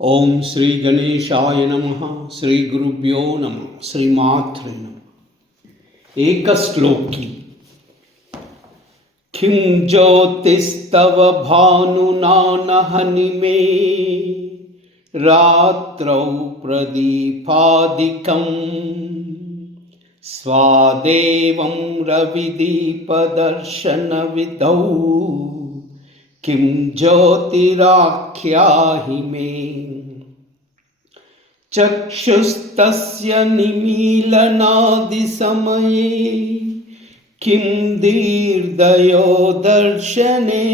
ఓం శ్రీ గణేశాయ నమః. శ్రీ గురుభ్యో నమః. శ్రీమాత్రే నమః. ఏకశ్లోకి. కిం జ్యోతిస్తవ భానునా నహనిమే రాత్రౌ ప్రదీపాదికం స్వాదేవం రవిదీపదర్శన విధౌ किं ज्योतिराख्याहि मे चक्षुस्तस्य निमीलनादिसमये किं दीर्दयो दर्शने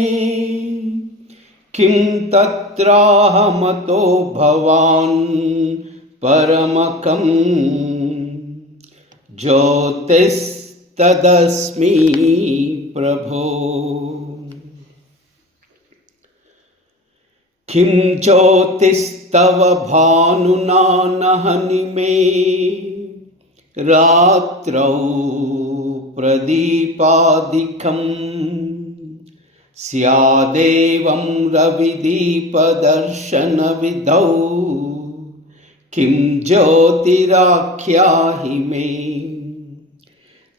किं तत्राहमतो भवान् परमकं ज्योतिस्तदस्मि प्रभो. किं ज्योतिस्तव भानुना नहनिमे रात्रौ प्रदीपादिकं स्यादेवं रविदीपदर्शनविधौ किं ज्योतिराख्याहि मे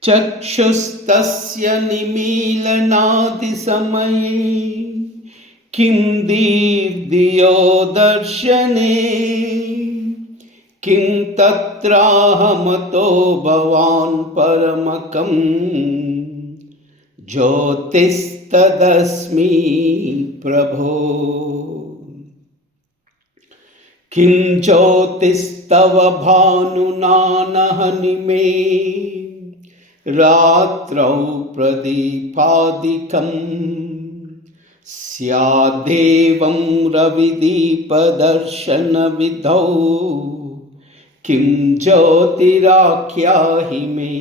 चक्षुस्तस्य निमीलनादिसमये किं दीर्दियो दर्शने किं तत्राहमतो भवान् परमकं ज्योतिस्तदस्मि प्रभो. किं ज्योतिस्तव भानुना नहनिमे रात्रौ प्रदीपादिकं स्यादेवं रविदीपदर्शनविधौ किं ज्योतिराख्याहि मे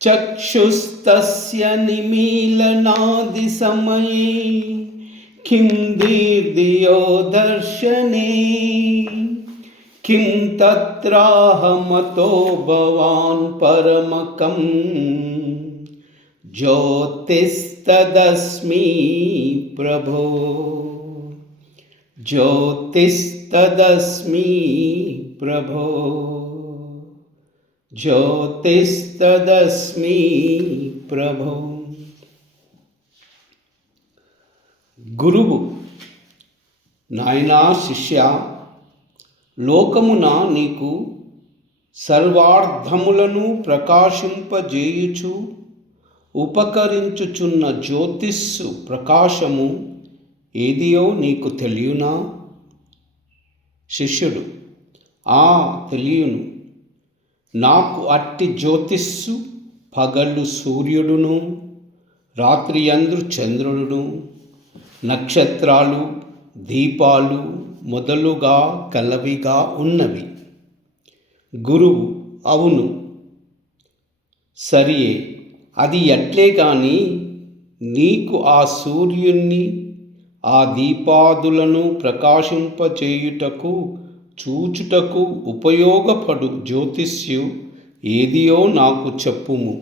चक्षुस्तस्य निमीलनादिसमये किं दीर्दियो दर्शने किं तत्राहमतो भवान् परमकं ज्योतिस्तदस्मि प्रभो. ज्योतिस्तदस्मि प्रभो. ज्योतिस्तदस्मि प्रभो. గురువు: నాయనా శిష్య, లోకమున నీకు సర్వార్థములను ప్రకాశింపజేయుచు ఉపకరించుచున్న జ్యోతిస్సు ప్రకాశము ఏదియో నీకు తెలియనా? శిష్యుడు: తెలియను. నాకు అట్టి జ్యోతిస్సు పగలు సూర్యుడును, రాత్రి యందు చంద్రుడును, నక్షత్రాలు, దీపాలు మొదలుగా కలవిగా ఉన్నవి. గురువు: అవును, సరియే. అది ఎట్లే గాని నీకు ఆ సూర్యుణ్ణి, ఆ దీపాదులను ప్రకాశింపచేయుటకు చూచుటకు ఉపయోగపడు జ్యోతిష్యు ఏదియో నాకు చెప్పుము.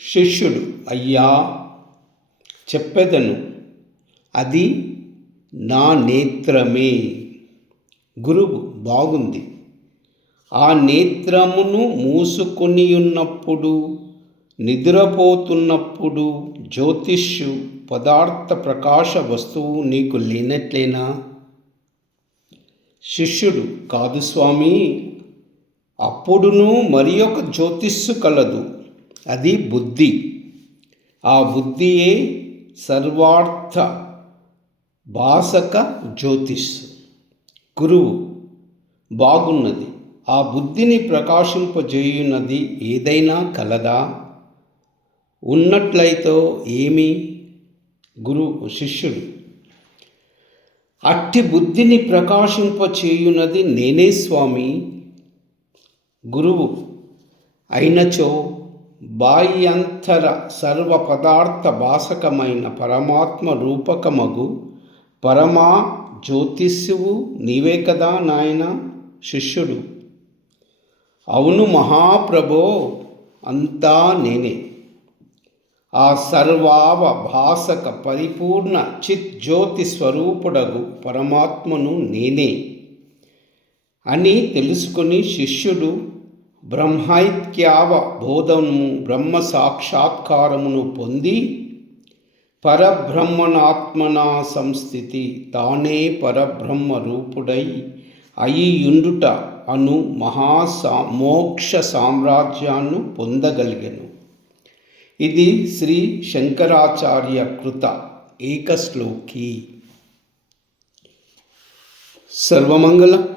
శిష్యుడు: అయ్యా, చెప్పెదను. అది నా నేత్రమే. గురువు: బాగుంది. ఆ నేత్రమును మూసుకొనియున్నప్పుడు, నిద్రపోతున్నప్పుడు జ్యోతిష్యు పదార్థ ప్రకాశ వస్తువు నీకు లేనట్లేనా? శిష్యుడు: కాదు స్వామి, అప్పుడును మరి ఒక జ్యోతిస్సు కలదు. అది బుద్ధి. ఆ బుద్ధియే సర్వార్థ భాసక జ్యోతిస్సు. గురువు: బాగున్నది. ఆ బుద్ధిని ప్రకాశింపజేయున్నది ఏదైనా కలదా? ఉన్నట్లయితే ఏమి? శిష్యుడు: అట్టి బుద్ధిని ప్రకాశింపచేయున్నది నేనే స్వామి. గురువు: అయినచో బాహ్యంతర సర్వ పదార్థ భాసకమైన పరమాత్మ రూపకమగు పరమా జ్యోతిష్యువు నీవే కదా నాయనా? శిష్యుడు: అవును మహాప్రభో, అంతా నేనే. ఆ సర్వావభాసక పరిపూర్ణ చిజ్యోతి స్వరూపుడగు పరమాత్మను నేనే అని తెలుసుకుని శిష్యుడు బ్రహ్మైక్యావబోధము బ్రహ్మ సాక్షాత్కారమును పొంది పరబ్రహ్మణాత్మనా సంస్థితి తానే పరబ్రహ్మ రూపుడై అయియుండుట అను మోక్ష సామ్రాజ్యాన్ని పొందగలిగెను. ఇది శ్రీ శంకరాచార్య కృత ఏకశ్లోకి. సర్వమంగళం.